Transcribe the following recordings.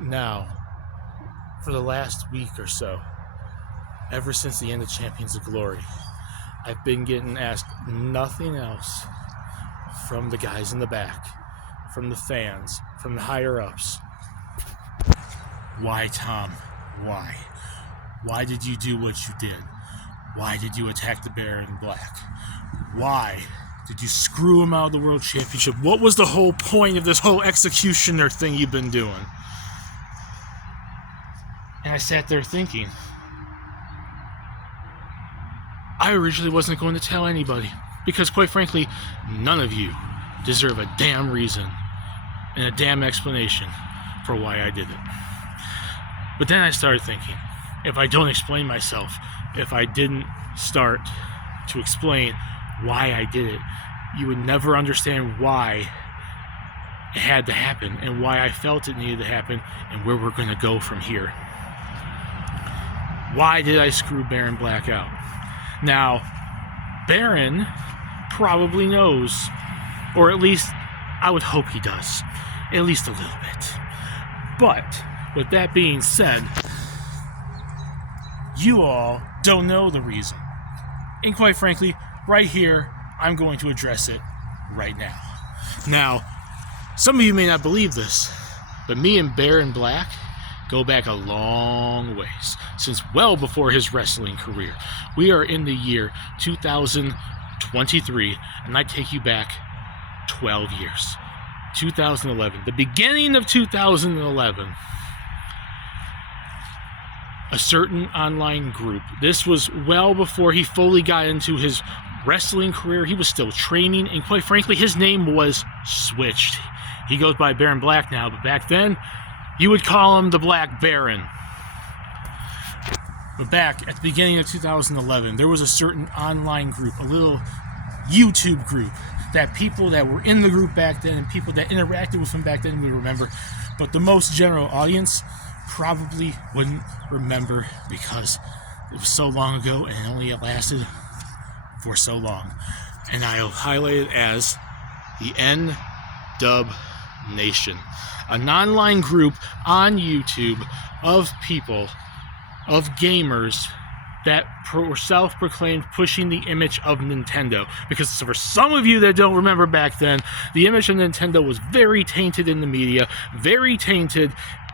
Now, for the last week or so, ever since the end of Champions of Glory, I've been getting asked nothing else from the guys in the back, from the fans, from the higher-ups. Why, Tom? Why? Why did you do what you did? Why did you attack the Baron Black? Why did you screw him out of the World Championship? What was the whole point of this whole executioner thing you've been doing? And I sat there thinking, I originally wasn't going to tell anybody, because quite frankly, none of you deserve a damn reason and a damn explanation for why I did it. But then I started thinking, if I don't explain myself, if I didn't start to explain why I did it, you would never understand why it had to happen and why I felt it needed to happen and where we're going to go from here. Why did I screw Baron Black out? Now, Baron probably knows, or at least I would hope he does, at least a little bit. But with that being said, you all don't know the reason. And quite frankly, right here, I'm going to address it right now. Now, some of you may not believe this, but me and Baron Black go back a long ways, since well before his wrestling career. We are in the year 2023, and I take you back 12 years. 2011, the beginning of 2011. A certain online group. This was well before he fully got into his wrestling career. He was still training, and quite frankly, his name was switched. He goes by Baron Black now, but back then, you would call him the Black Baron. But back at the beginning of 2011, there was a certain online group, a little YouTube group, that people that were in the group back then and people that interacted with him back then would remember. But the most general audience probably wouldn't remember because it was so long ago and it only lasted for so long. And I'll highlight it as the N-Dub Nation, an online group on YouTube of people, of gamers that were self-proclaimed pushing the image of Nintendo. Because for some of you that don't remember back then, the image of Nintendo was very tainted in the media, very tainted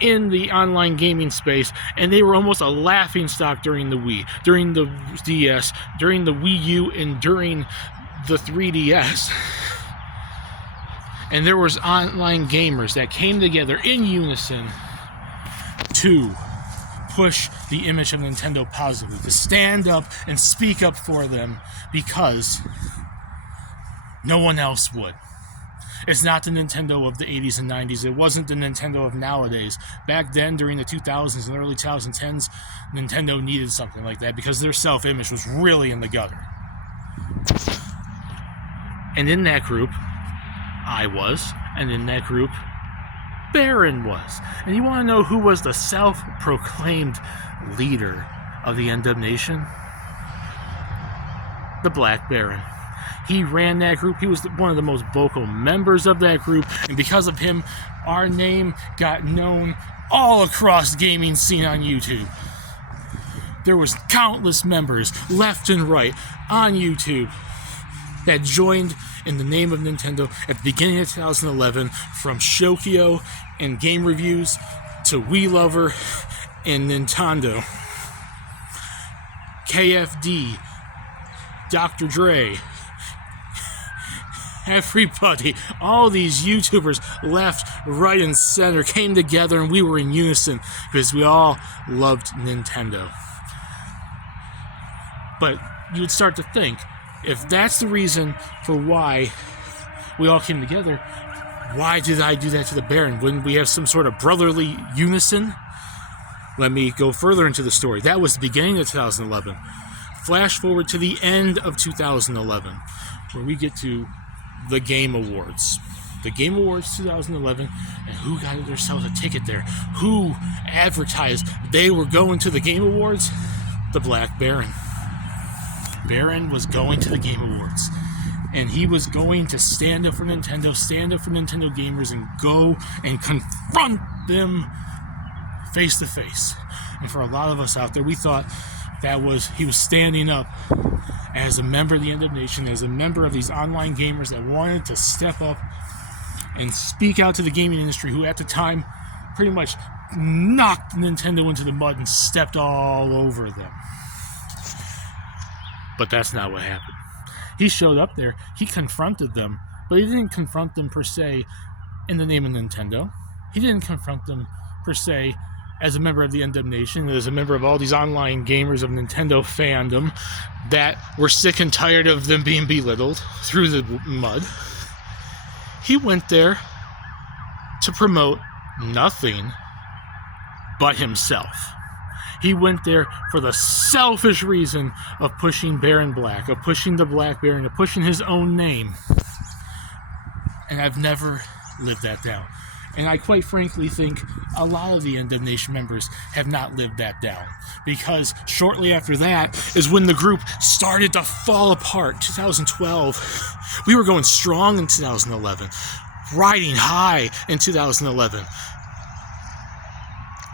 in the online gaming space, and they were almost a laughingstock during the Wii, during the DS, during the Wii U, and during the 3DS. And there was online gamers that came together in unison to push the image of Nintendo positively, to stand up and speak up for them because no one else would. It's not the Nintendo of the 80s and 90s. It wasn't the Nintendo of nowadays. Back then, during the 2000s and early 2010s, Nintendo needed something like that because their self-image was really in the gutter. And in that group, I was, and in that group, Baron was. And you want to know who was the self-proclaimed leader of the N-Dub Nation? The Black Baron. He ran that group. He was one of the most vocal members of that group. And because of him, our name got known all across the gaming scene on YouTube. There was countless members, left and right, on YouTube that joined in the name of Nintendo at the beginning of 2011, from Shokyo and game reviews to Wii Lover and Nintendo. KFD, Dr. Dre, everybody, all these YouTubers, left, right, and center, came together and we were in unison because we all loved Nintendo. But you would start to think, if that's the reason for why we all came together, why did I do that to the Baron? Wouldn't we have some sort of brotherly unison? Let me go further into the story. That was the beginning of 2011. Flash forward to the end of 2011, where we get to the Game Awards. The Game Awards 2011, and who got themselves a ticket there? Who advertised they were going to the Game Awards? The Black Baron. Baron was going to the Game Awards, and he was going to stand up for Nintendo, stand up for Nintendo gamers, and go and confront them face to face. And for a lot of us out there, we thought he was standing up as a member of the End Up Nation, as a member of these online gamers that wanted to step up and speak out to the gaming industry, who at the time pretty much knocked Nintendo into the mud and stepped all over them. But that's not what happened. He showed up there, he confronted them, but he didn't confront them per se in the name of Nintendo. He didn't confront them per se as a member of the End Up Nation, as a member of all these online gamers of Nintendo fandom that were sick and tired of them being belittled through the mud. He went there to promote nothing but himself. He went there for the selfish reason of pushing Baron Black, of pushing the Black Baron, of pushing his own name. And I've never lived that down. And I quite frankly think a lot of the End Up Nation members have not lived that down. Because shortly after that is when the group started to fall apart. 2012. We were going strong in 2011. Riding high in 2011.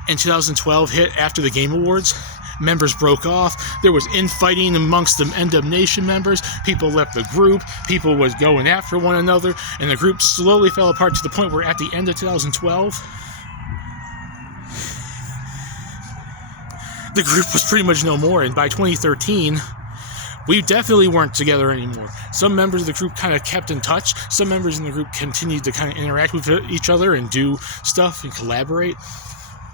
And 2012 hit after the Game Awards. Members broke off. There was infighting amongst the End Up Nation members. People left the group. People was going after one another. And the group slowly fell apart to the point where at the end of 2012, the group was pretty much no more. And by 2013, we definitely weren't together anymore. Some members of the group kind of kept in touch. Some members in the group continued to kind of interact with each other and do stuff and collaborate.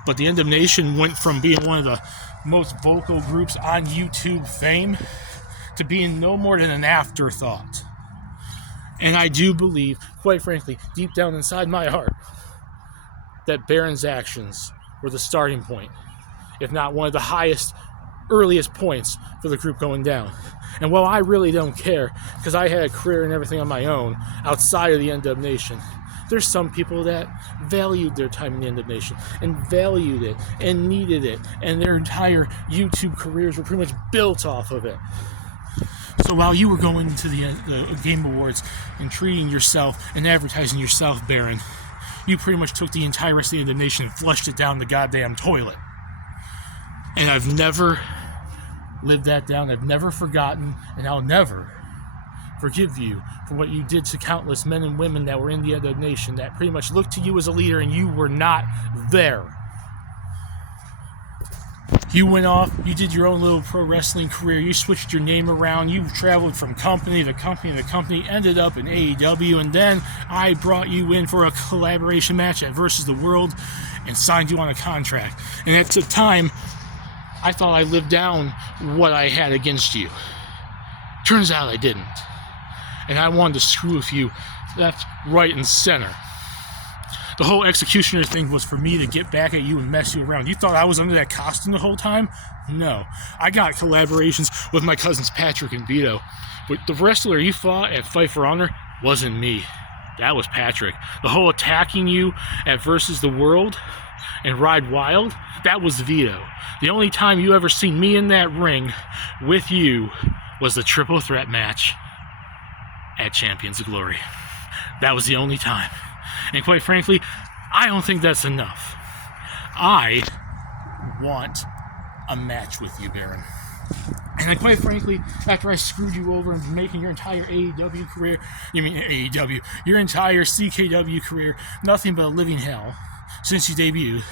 But the End Up Nation went from being one of the most vocal groups on YouTube fame to being no more than an afterthought. And I do believe, quite frankly, deep down inside my heart, that Baron's actions were the starting point, if not one of the highest, earliest points for the group going down. And while I really don't care, because I had a career and everything on my own outside of the End Up Nation, there's some people that valued their time in the End Up Nation and valued it and needed it, and their entire YouTube careers were pretty much built off of it. So while you were going to the Game Awards and treating yourself and advertising yourself, Baron, you pretty much took the entire rest of the End Up Nation and flushed it down the goddamn toilet. And I've never lived that down. I've never forgotten, and I'll never forgive you for what you did to countless men and women that were in the End Up Nation that pretty much looked to you as a leader and you were not there. You went off, you did your own little pro wrestling career, you switched your name around, you traveled from company to company to company, ended up in AEW, and then I brought you in for a collaboration match at Versus the World and signed you on a contract. And at the time, I thought I lived down what I had against you. Turns out I didn't. And I wanted to screw with you left, right, and center. The whole executioner thing was for me to get back at you and mess you around. You thought I was under that costume the whole time? No. I got collaborations with my cousins Patrick and Vito. But the wrestler you fought at Fight for Honor wasn't me. That was Patrick. The whole attacking you at Versus the World and Ride Wild, that was Vito. The only time you ever seen me in that ring with you was the triple threat match at Champions of Glory. That was the only time. And quite frankly, I don't think that's enough. I want a match with you, Baron. And quite frankly, after I screwed you over and making your entire AEW career, your entire CKW career, nothing but a living hell since you debuted,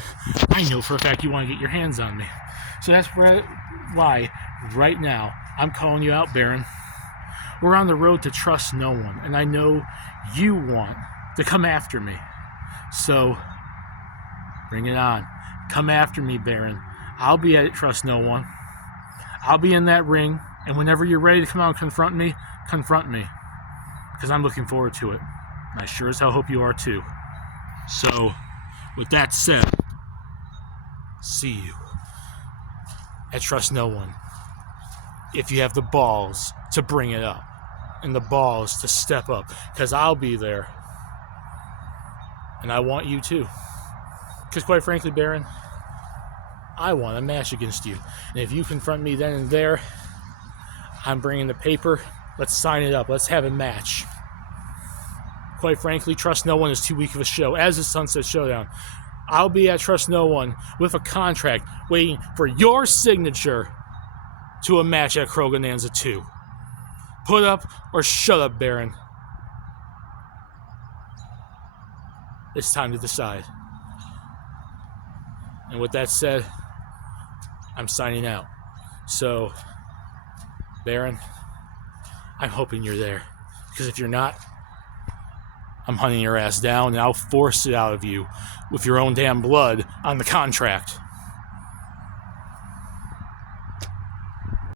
I know for a fact you want to get your hands on me. So that's why, right now, I'm calling you out, Baron. We're on the road to trust no one, and I know you want to come after me. So, bring it on. Come after me, Baron. I'll be at Trust No One. I'll be in that ring, and whenever you're ready to come out and confront me, because I'm looking forward to it. And I sure as hell hope you are too. So, with that said, see you at Trust No One. If you have the balls to bring it up and the balls to step up, because I'll be there. And I want you too. Because quite frankly, Baron, I want a match against you. And if you confront me then and there, I'm bringing the paper. Let's sign it up. Let's have a match. Quite frankly, Trust No One is too weak of a show, as is Sunset Showdown. I'll be at Trust No One with a contract waiting for your signature to a match at Krogananza 2. Put up or shut up, Baron. It's time to decide. And with that said, I'm signing out. So, Baron, I'm hoping you're there. Because if you're not, I'm hunting your ass down and I'll force it out of you with your own damn blood on the contract.